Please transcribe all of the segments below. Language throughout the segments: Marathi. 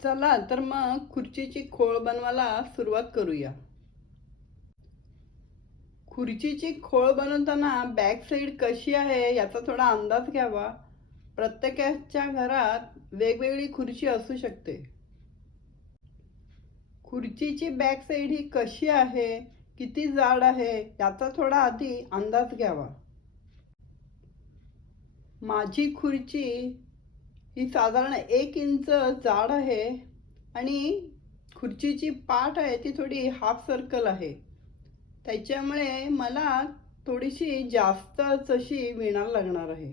चला तर मग खुर्चीची खोळ बनवायला सुरुवात करूया. खुर्चीची खोळ बनवताना बॅक साईड कशी आहे याचा थोडा अंदाज घ्यावा. प्रत्येकाच्या घरात वेगवेगळी खुर्ची असू शकते. खुर्चीची बॅक साईड ही कशी आहे, किती जाड आहे याचा थोडा आधी अंदाज घ्यावा. माझी खुर्ची ही साधारण 1 इंच जाड आहे आणि खुर्चीची पाठ आहे ती थोडी हाफ सर्कल आहे. त्याच्यामुळे मला थोडीशी जास्तच अशी विणायला लागणार आहे.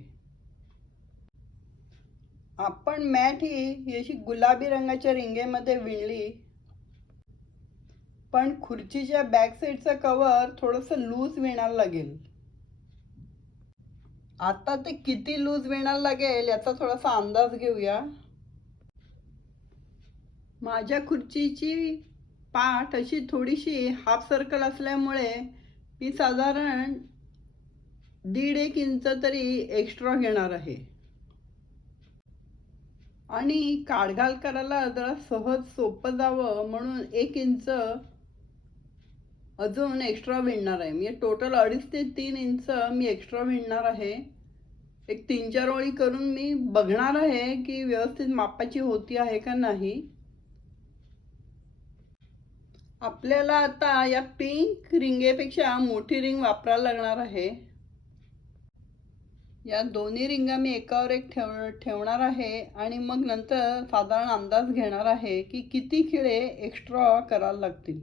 आपण मॅट ही अशी गुलाबी रंगाच्या रिंगेमध्ये विणली, पण खुर्चीच्या बॅक साईडचं कवर थोडंसं लूज विणायला लागेल. आता ते किती लूज विणायला लागेल याचा थोडासा अंदाज घेऊया. माझ्या खुर्चीची पाठ अशी थोडीशी हाफ सर्कल असल्यामुळे मी साधारण 1.5 इंच तरी एक्स्ट्रा घेणार आहे. आणि काढघाल करायला जरा सहज सोपं जावं म्हणून 1 इंच अजून एक्स्ट्रा विणणार आहे. मी टोटल 2.5 ते 3 इंच मी एक्स्ट्रा विणणार आहे. एक 3-4 ओळी करून मी बघणार आहे की व्यवस्थित मापाची होती आहे का नाही. आपल्याला आता या पिंक रिंगेपेक्षा मोठी रिंग वापरायला लागणार आहे. या दोन्ही रिंगा मी एकावर एक ठेवणार आहे आणि मग नंतर साधारण अंदाज घेणार आहे की किती खिळे एक्स्ट्रा करायला लागतील.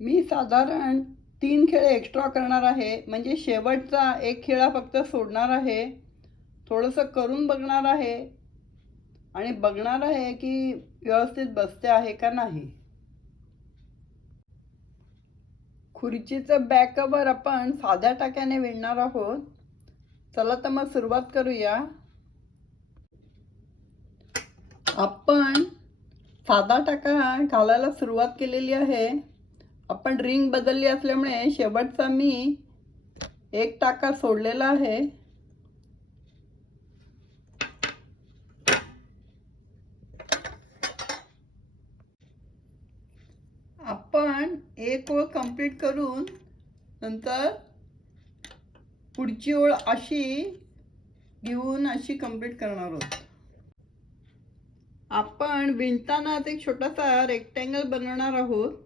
मी साधारण 3 खिळे एक्स्ट्रा करणार आहे, म्हणजे शेवटचा एक खिळा फक्त सोडणार आहे. थोडंसं करून बघणार आहे आणि बघणार आहे की व्यवस्थित बसते आहे का नाही. खुर्चीचं बॅक कव्हर आपण साध्या टाक्याने विणणार आहोत. चला तर मग सुरुवात करूया. आपण साधा टाका घालायला सुरुवात केलेली आहे. आपण रिंग बदलली असल्यामुळे शेवटचा मी एक टाका सोडलेला आहे. आपण एक ओळ कंप्लीट करून नंतर पुढची ओळ अशी घेऊन अशी कंप्लीट करणार आहोत. आपण विणताना एक छोटासा रेक्टँगल बनवणार आहोत.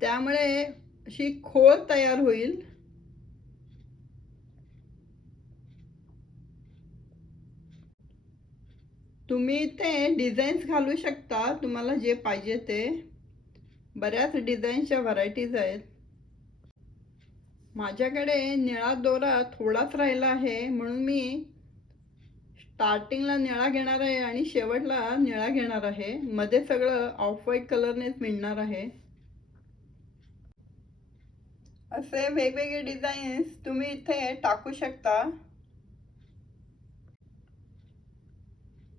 त्यामुळे अशी खोळ तयार होईल. तुम्ही ते डिझाईन्स घालू शकता, तुम्हाला जे पाहिजे ते. बऱ्याच डिझाईन्सच्या व्हरायटीज आहेत. माझ्याकडे निळा दोरा थोडाच राहिला आहे म्हणून मी स्टार्टिंगला निळा घेणार आहे आणि शेवटला निळा घेणार आहे. मध्ये सगळं ऑफ व्हाईट कलरनेच विणणार आहे. असे वेगवेगळे डिझाईन्स तुम्ही इथे टाकू शकता.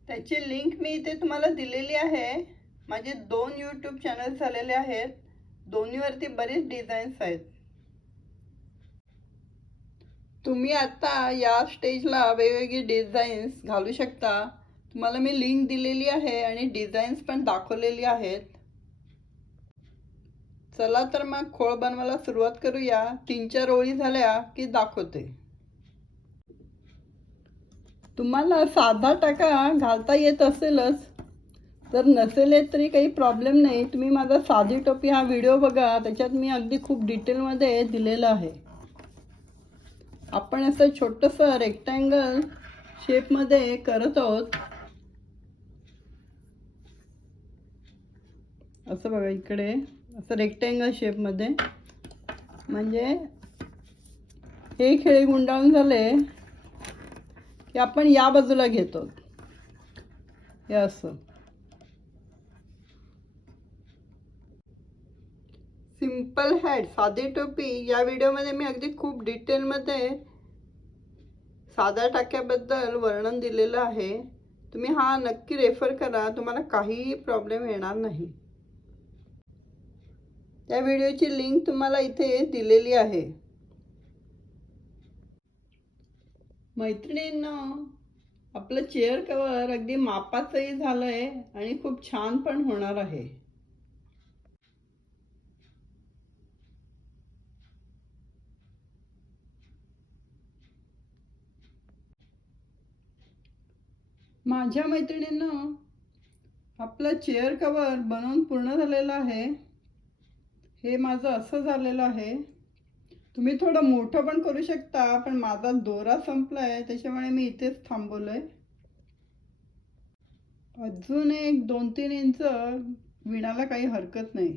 त्याची लिंक मी इथे तुम्हाला दिलेली आहे. माझे 2 यूट्यूब चॅनल झालेले आहेत. दोन्हीवरती बरेच डिझाईन्स आहेत. तुम्ही आता या स्टेजला वेगवेगळी डिझाईन्स घालू शकता. तुम्हाला मी लिंक दिलेली आहे आणि डिझाईन्स पण दाखवलेली आहेत. चला तर मग खोळ बनवायला सुरुवात करूया. 3-4 ओळी झाल्या की दाखवते. तुम्हाला साधा टाका घालता येत असेलच, तर नसेल येत तरी काही प्रॉब्लेम नाही. तुम्ही माझा साधी टोपी हा व्हिडिओ बघा, त्याच्यात मी अगदी खूप डिटेलमध्ये दिलेलं आहे. आपण असं छोटंसं रेक्टँगल शेपमध्ये करत आहोत. असं बघा, इकडे असं रेक्टँगल शेपमध्ये. म्हणजे हे खिळे गुंडाळून झाले की आपण या बाजूला घेतो. हे असं सिंपल हॅट साधी टोपी या व्हिडिओमध्ये मी अगदी खूप डिटेलमध्ये साध्या टाक्याबद्दल वर्णन दिलेलं आहे. तुम्ही हा नक्की रेफर करा, तुम्हाला काहीही प्रॉब्लेम येणार नाही. त्या व्हिडिओची लिंक तुम्हाला इथे दिलेली आहे. मैत्रिणींनो, आपलं चेअर कव्हर अगदी मापाचंही झालंय आणि खूप छान पण होणार आहे. माझ्या मैत्रिणींनो, आपलं चेअर कव्हर बनवून पूर्ण झालेलं आहे. हे माझं असं झालेलं आहे. तुम्ही थोडं मोठं पण करू शकता, पण माझा दोरा संपलाय त्याच्यामुळे मी इथेच थांबवलंय. अजून एक 2-3 इंच विणायला काही हरकत नाही.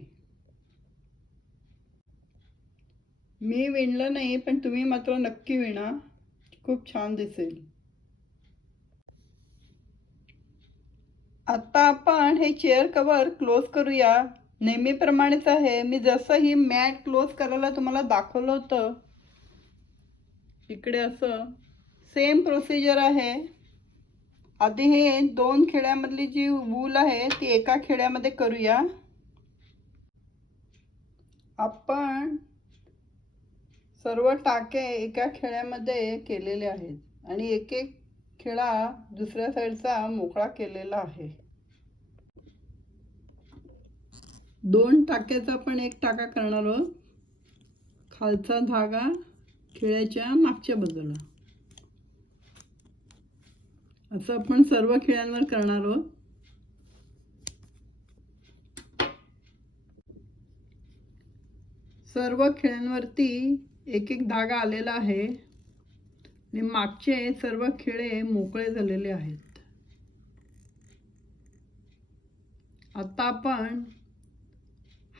मी विणलं नाही, पण तुम्ही मात्र नक्की विणा, खूप छान दिसेल. आता आपण हे चेअर कव्हर क्लोज करूया. नेहमीप्रमाणेच आहे, मी जसं ही मॅट क्लोज करायला तुम्हाला दाखवलं होतं इकडे असं सेम प्रोसिजर आहे. आधी हे 2 खेड्यामधली जी वूल आहे ती एका खेड्यामध्ये करूया. आपण सर्व टाके एका खेड्यामध्ये केलेले आहेत आणि एक एक खेळा दुसऱ्या साईडचा मोकळा केलेला आहे. 2 टाक्याचा आपण एक टाका करणार आहोत. खालचा धागा खिळ्याच्या मागच्या बाजूला, असं आपण सर्व खिळ्यांवर करणार आहोत. सर्व खिळ्यांवरती एक एक धागा आलेला आहे आणि मागचे सर्व खिळे मोकळे झालेले आहेत. आता आपण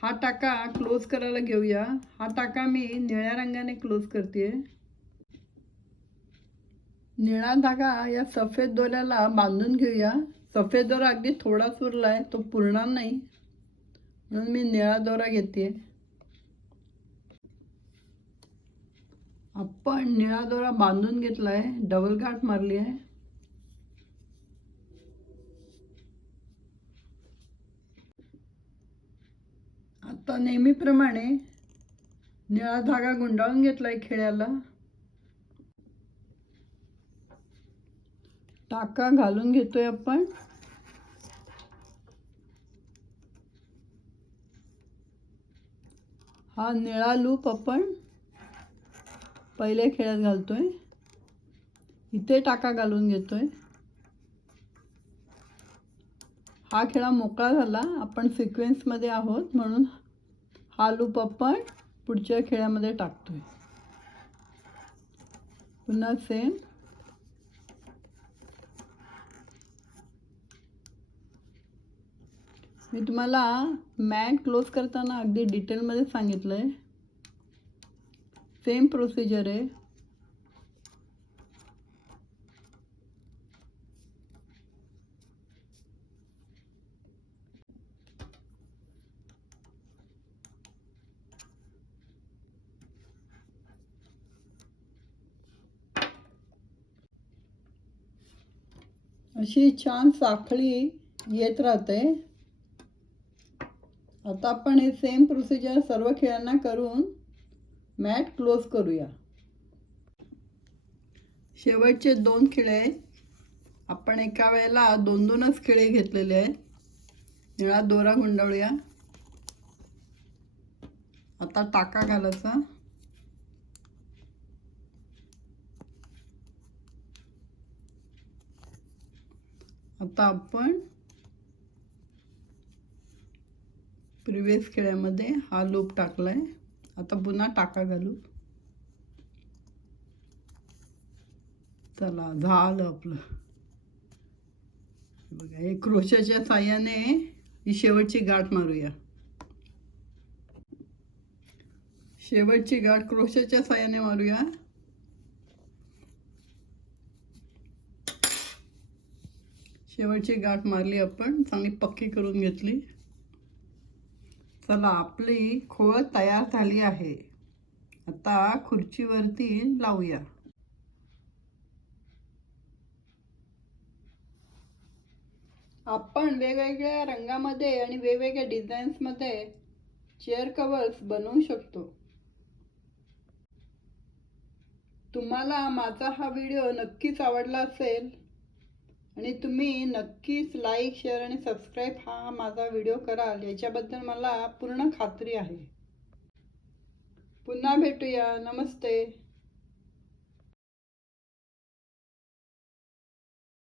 हा टाका क्लोज करायला घेऊया. हा टाका मी निळ्या रंगाने क्लोज करते. निळा धागा या सफेद दोऱ्याला बांधून घेऊया. सफेद दोरा अगदी थोडाच उरलाय, तो पुरणार नाही, म्हणून मी निळा दोरा घेते. आपण निळा दोरा बांधून घेतलाय, डबल गाठ मारली आहे. आता नेहमीप्रमाणे निळा धागा गुंडाळून घेतलाय खिळ्याला. टाका घालून घेतोय आपण. हा निळा लूप आपण पहिल्या खेळ्यात घालतोय. इथे टाका घालून घेतोय. हा खेळा मोकळा झाला, आपण सिक्वेन्समध्ये आहोत म्हणून हा लूप आपण पुढच्या खेळ्यामध्ये टाकतोय. पुन्हा सेम. मी तुम्हाला मॅट क्लोज करताना अगदी डिटेलमध्ये सांगितलंय. सेम प्रोसिजर आहे. अशी छान साखळी येत राहते. आता आपण हे सेम प्रोसिजर सर्व खिळ्यांना करून मॅट क्लोज करूया. शेवटचे 2 खिळे आपण एका वेळेला 2-2च खिळे घेतलेले आहेत. निळा दोरा गुंडाळूया. आता टाका घालायचा. आता आपण प्रिव्हियस खेळ्यामध्ये हा लूप टाकलाय. आता पुन्हा टाका घालू. चला, झालं आपलं. बघा, हे क्रोशाच्या साह्याने ही शेवटची गाठ मारूया. शेवटची गाठ क्रोशाच्या साह्याने मारूया. शेवटची गाठ मारली आपण, चांगली पक्की करून घेतली. चला, आपली खोळ तयार झाली आहे. आता खुर्चीवरती लावूया. आपण वेगवेगळ्या रंगामध्ये आणि वेगवेगळ्या डिझाईन्समध्ये चेअर कव्हर्स बनवू शकतो. तुम्हाला माझा हा व्हिडिओ नक्कीच आवडला असेल आणि तुम्ही नक्कीच लाईक, शेअर आणि सबस्क्राईब हा माझा व्हिडिओ कराल याच्याबद्दल मला पूर्ण खात्री आहे. पुन्हा भेटूया. नमस्ते.